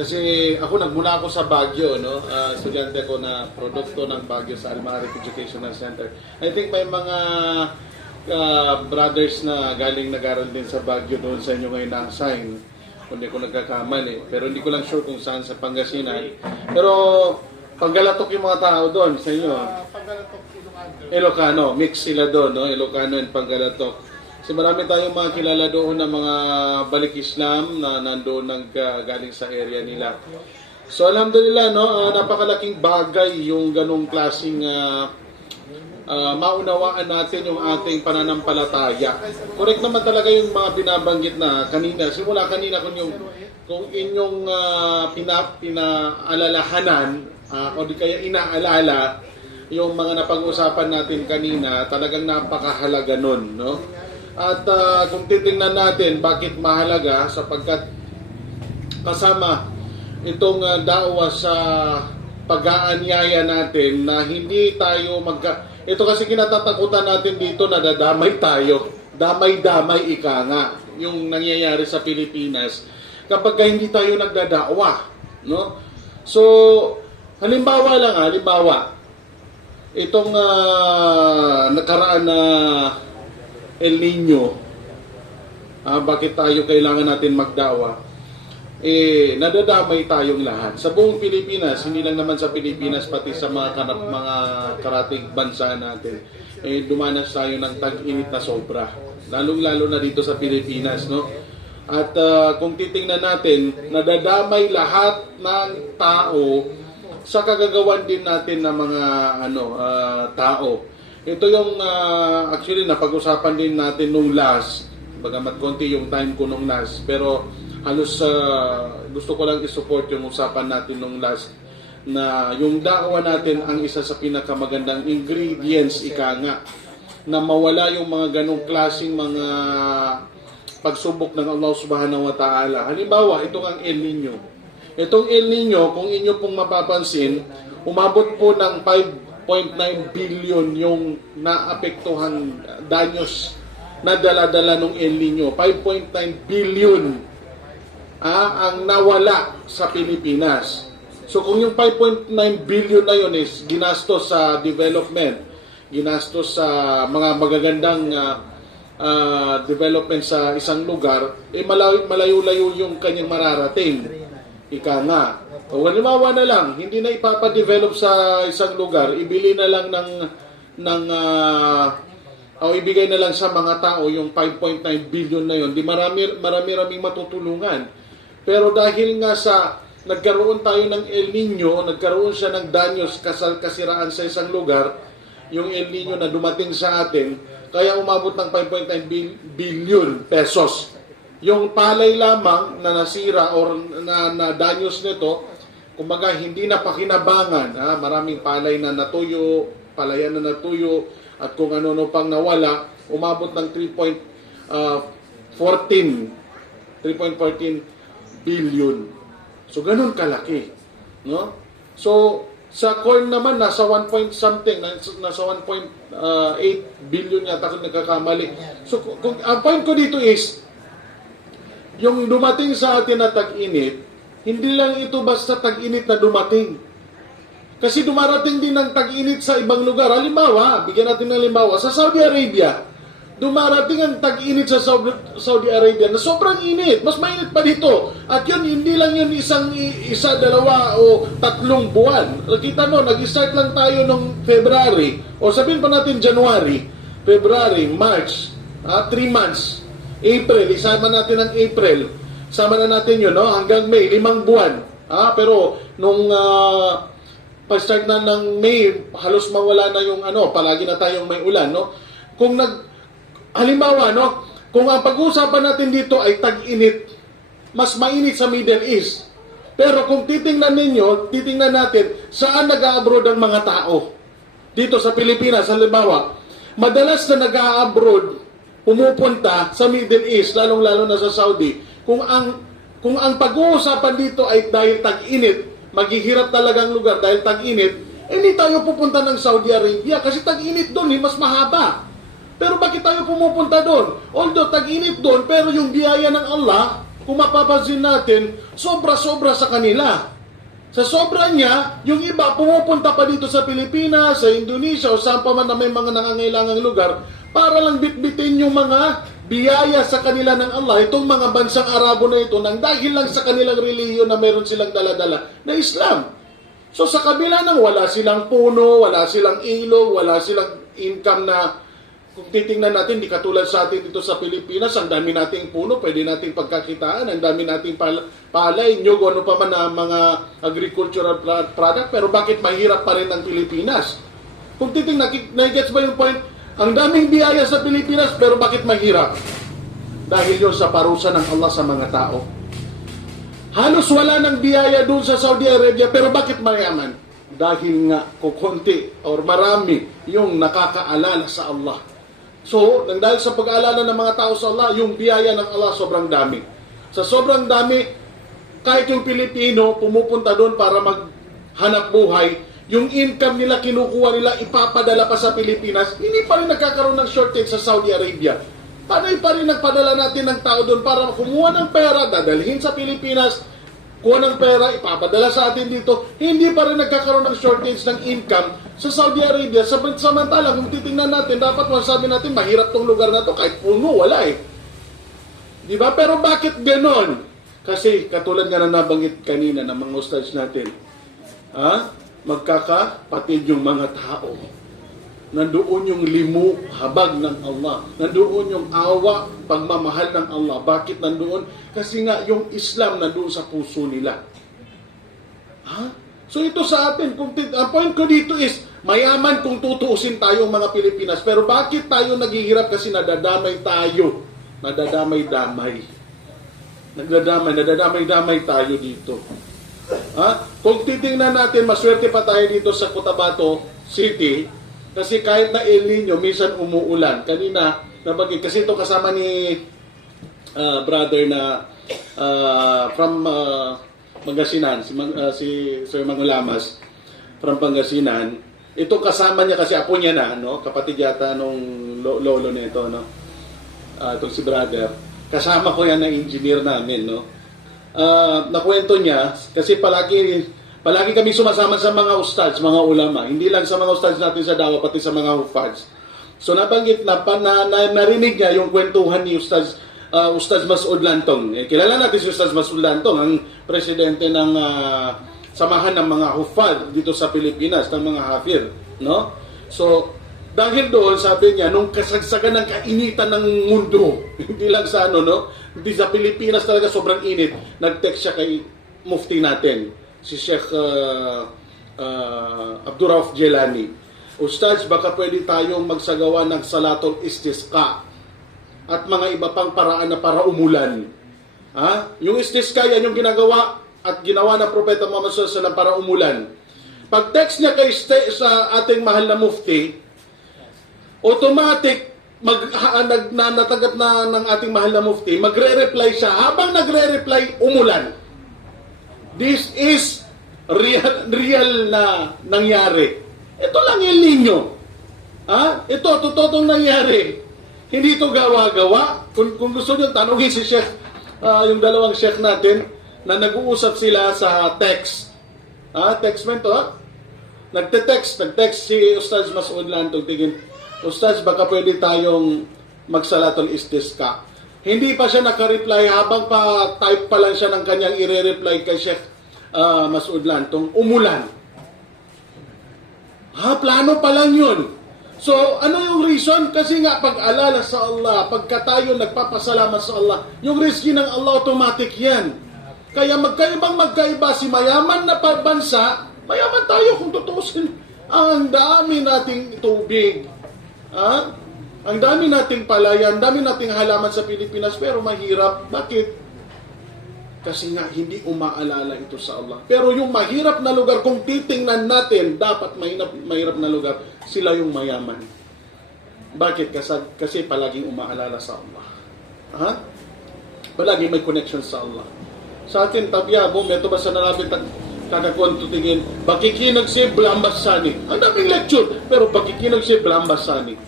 Kasi ako nagmula ako sa Baguio, no? Estudyante ko na produkto ng Baguio sa Almaric Educational Center. I think may mga brothers na galing nag-aral din sa Baguio doon sa inyo ngayon na-assign. Kung hindi ko nagkakamali. Pero hindi ko lang sure kung saan sa Pangasinan. Pero Paggalatok yung mga tao doon sa inyo. Paggalatok, Ilocano. Ilocano, mix sila doon, no? Ilocano and Paggalatok. Kasi marami tayong mga kilala doon na mga balik Islam na nandoon galing sa area nila. So alhamdulillah, no, napakalaking bagay yung ganong klaseng maunawaan natin yung ating pananampalataya. Correct naman talaga yung mga binabanggit na kanina. Simula kanina kung inyong pinaalalahanan o di kaya inaalala yung mga napag-usapan natin kanina, talagang napakahalaga nun, no? At kung titingnan natin bakit mahalaga, sapagkat kasama itong da'wa sa pag-aanyaya natin na hindi tayo ito kasi kinatatakutan natin dito na dadamay tayo. Damay-damay ika nga yung nangyayari sa Pilipinas kapag hindi tayo nagdada'wa, no? So, halimbawa, itong nakaraan na El Nino, bakit tayo kailangan natin magdawa? Nadadamay tayong lahat. Sa buong Pilipinas, hindi lang naman sa Pilipinas, pati sa mga karatig bansa natin, dumanas tayo ng tag-init na sobra. Lalong-lalo na dito sa Pilipinas, no? At kung titingnan natin, nadadamay lahat ng tao sa kagagawan din natin ng mga tao. Ito yung actually napag-usapan din natin nung last, bagamat konti yung time ko nung last, pero halos gusto ko lang i-support yung usapan natin nung last na yung da'wa natin ang isa sa pinakamagandang ingredients ika nga na mawala yung mga ganong klaseng mga pagsubok ng Allah Subhanahu wa Ta'ala. Halimbawa, itong ang El Nino. Itong El Nino, kung inyo pong mapapansin, umabot po ng 5.9 billion yung naapektuhan danyos na dala-dala ng El Nino. 5.9 billion ang nawala sa Pilipinas. So kung yung 5.9 billion na yun is ginastos sa development, ginastos sa mga magagandang development sa isang lugar, malayo-layo yung kanyang mararating. Ika nga. O halimbawa na lang, hindi na ipapadevelop sa isang lugar, ibili na lang o ibigay na lang sa mga tao yung 5.9 billion na yun, di marami-raming matutulungan. Pero dahil nga sa nagkaroon tayo ng El Nino, nagkaroon siya ng danyos, kasiraan sa isang lugar, yung El Nino na dumating sa atin, kaya umabot ng 5.9 billion pesos. Yung palay lamang na nasira or na danyos nito, kumbaga hindi na pakinabangan, maraming palay na natuyo, palayan na natuyo, at kung ano-ano pang nawala, umabot ng 3.14 billion. So, ganun kalaki. No? So, sa corn naman, nasa 1 point something, nasa 1.8 billion yata kung nagkakamali. So, ang point ko dito is, yung dumating sa atin na tag-init, hindi lang ito basta tag-init na dumating. Kasi dumarating din ng tag-init sa ibang lugar. Halimbawa, bigyan natin ng halimbawa, sa Saudi Arabia, dumarating ang tag-init sa Saudi Arabia na sobrang init. Mas mainit pa dito. At yun, hindi lang yun isa, dalawa o 3 buwan. Nakita mo, nag-start lang tayo noong February. O sabihin pa natin January, February, March, 3 months. April, isama natin ang April. Sama na natin yun, no? Hanggang May, 5 buwan. Pero nung pag-start na ng May, halos mawala na yung palagi na tayong may ulan, no? Halimbawa, no, kung ang pag-uusapan natin dito ay tag-init, mas mainit sa Middle East. Pero kung titingnan natin saan nag-a-abroad ang mga tao. Dito sa Pilipinas, halimbawa, madalas na nag-a-abroad, pumupunta sa Middle East, lalong-lalo na sa Saudi. Kung ang pag-uusapan dito ay dahil tag-init, maghihirap talagang lugar dahil tag-init, hindi tayo pupunta ng Saudi Arabia kasi tag-init doon, mas mahaba. Pero bakit tayo pumupunta doon? Although tag-init doon, pero yung biyaya ng Allah, kung mapapansin natin, sobra-sobra sa kanila. Sa sobra niya, yung iba pumupunta pa dito sa Pilipinas, sa Indonesia, o saan pa man na may mga nangangailangang lugar para lang bitbitin yung mga biyaya sa kanila ng Allah, itong mga bansang Arabo na ito, nang dahil lang sa kanilang relihiyon na meron silang daladala na Islam. So sa kabila ng wala silang puno, wala silang ilog, wala silang income na, kung titingnan natin, di katulad sa atin dito sa Pilipinas, ang dami nating puno, pwede nating pagkakitaan, ang dami nating palay, nyug, ano pa man na mga agricultural product, pero bakit mahirap pa rin ang Pilipinas? Kung titingnan, na-gets ba yung point? Ang daming biyaya sa Pilipinas, pero bakit mahirap? Dahil yun sa parusa ng Allah sa mga tao. Halos wala ng biyaya doon sa Saudi Arabia, pero bakit mayaman? Dahil nga kukunti or marami yung nakakaalala sa Allah. So, dahil sa pag-aalala ng mga tao sa Allah, yung biyaya ng Allah sobrang dami. Sa sobrang dami, kahit yung Pilipino pumupunta doon para maghanap buhay, yung income nila kinukuha nila, ipapadala pa sa Pilipinas, hindi pa rin nagkakaroon ng shortage sa Saudi Arabia. Panay pa rin nagpadala natin ng tao doon para kumuha ng pera, dadalhin sa Pilipinas, kuha ng pera, ipapadala sa atin dito. Hindi pa rin nagkakaroon ng shortage ng income sa Saudi Arabia. Samantalang, kung titingnan natin, dapat masabi natin, mahirap tong lugar na to, kahit puno, wala eh. Di ba? Pero bakit ganon? Kasi, katulad nga na nabanggit kanina ng mga ustads natin, magkakapatid yung mga tao. Nandoon yung limu, habag ng Allah. Nandoon yung awa, pagmamahal ng Allah. Bakit nandoon? Kasi nga yung Islam nandoon sa puso nila. So ito sa atin, ang point ko dito is, mayaman kung tutuusin tayo mga Pilipinas. Pero bakit tayo naghihirap? Kasi nadadamay tayo. Nadadamay-damay. Nadadamay-damay tayo dito. Kung titingnan natin, maswerte pa tayo dito sa Cotabato City. Kasi kahit na El Nino, minsan umuulan. Kanina, nabagay, kasi ito kasama ni brother na from Pangasinan, si Sir Mangulamas from Pangasinan. Ito kasama niya kasi apo niya na, no? Kapatid yata nung lolo nito, no? Itong si brother. Kasama ko yan na engineer namin, no? Nakwento niya, kasi palagi kami sumasama sa mga ustads, mga ulama. Hindi lang sa mga ustads natin sa Dawa, pati sa mga hufads. So nabanggit na, narinig niya yung kwentuhan ni Ustads Mas'ud Lantong. Kilala natin si Ustads Mas'ud Lantong, ang presidente ng samahan ng mga hufad dito sa Pilipinas, ng mga hafir. No? So, dahil doon, sabi niya, nung kasagsagan ng kainitan ng mundo, hindi lang sa hindi sa Pilipinas talaga sobrang init, nag-text siya kay mufti natin, si Sheikh Abdurrauf Jelani. Ustads, baka pwede tayong magsagawa ng salatul istisqa at mga iba pang paraan na para umulan. Yung istisqa, yan yung ginagawa at ginawa ng Propeta Muhammad sallallahu alaihi wasallam para umulan. Pag text niya kay sa ating mahal na mufti, automatic natagat na ng ating mahal na mufti, magre-reply siya. Habang nagre-reply, umulan. This is real na nangyari. Ito lang El Nino. Ito, totoong nangyari. Hindi ito gawa-gawa. Kung gusto nyo, tanongin si Sheikh, yung dalawang Sheikh natin, na nag-uusap sila sa text. Text mo ito, nagte-text si Ustaz Mas'ud Lantong, tingin, Ustaz, baka pwede tayong magsalatul istisqa. Hindi pa siya nakareply, habang pa type pa lang siya ng kanyang i-reply kay Sheikh Mas'ud Lantong, umulan. Plano pa lang yun. So, ano yung reason? Kasi nga, pag-alala sa Allah, pagka tayo nagpapasalamat sa Allah, yung rizki ng Allah, automatic yan. Kaya magkaiba si mayaman na bansa, mayaman tayo kung tutusin. Ang dami nating tubig. Ang dami nating palaya, ang dami nating halaman sa Pilipinas, pero mahirap. Bakit? Kasi nga, hindi umaalala ito sa Allah. Pero yung mahirap na lugar, kung titingnan natin, dapat mahirap na lugar, sila yung mayaman. Bakit? Kasi palaging umaalala sa Allah. Palaging may connection sa Allah. Sa atin, Tabiabo, meto ba sa nalabit kakakonto tingin, bakikinag si Blambasani. Ang daming lecture, pero bakikinag si Blambasani.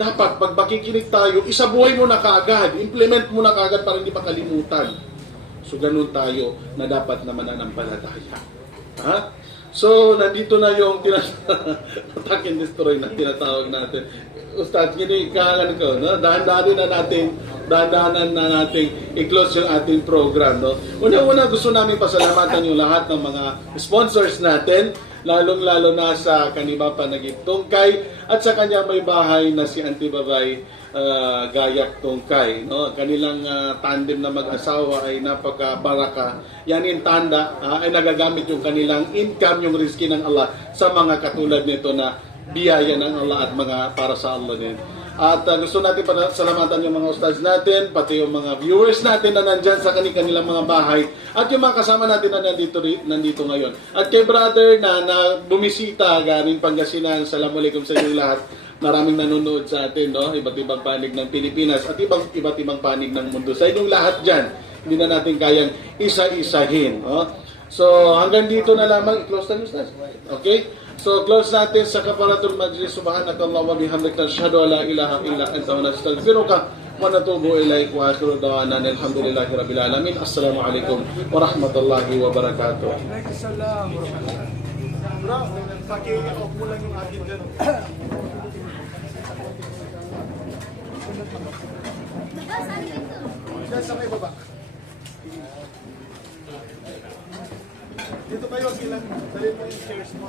dapat pag makikinig tayo, isabuhay mo na kaagad, implement mo na kaagad para hindi makalimutan. So ganun tayo na dapat na mananampalataya. Ha? So, nandito na yung attack and destroy na tinatawag natin. Ustad, kinikahalan ko, no? Dahan-dahanan na natin i-close yung ating program, no? Una-una, gusto namin pasalamatan yung lahat ng mga sponsors natin, lalong-lalo na sa Kaniba Panagip Tungkay at sa kanya may bahay na si Auntie Babay Gayak Tungkay, no? Kanilang tandem na mag-asawa ay napaka-baraka. Yan yung tanda ay nagagamit yung kanilang income, yung rizki ng Allah sa mga katulad nito na biyaya ng Allah at mga para sa Allah din. At gusto natin salamatan yung mga ustads natin, pati yung mga viewers natin na nandyan sa kanilang mga bahay, at yung mga kasama natin na nandito ngayon. At kay brother na bumisita galing Pangasinan, Assalamualaikum sa inyo lahat. Maraming nanonood sa atin, no? Iba't ibang panig ng Pilipinas at iba't ibang panig ng mundo. Sa inyong lahat dyan, hindi na natin kayang isa-isahin. No? So, hanggang dito na lamang. I-close na, ustads. Okay? So, close natin sa Kaparatul Majlis. Subhanakallah wa bihamdika asyhadu an la ilaha illa anta wa nastaghfiruka wa natubu ilaik wa akhiru da'wana alhamdulillahi rabbil alamin. Assalamu alaikum warahmatullahi wabarakatuh. Waalaikumsalam. Bro, paki-off mo lang yung akin dyan. Diyan sa may baba. Dito kayo, ilan? Dali mo yung chairs mo.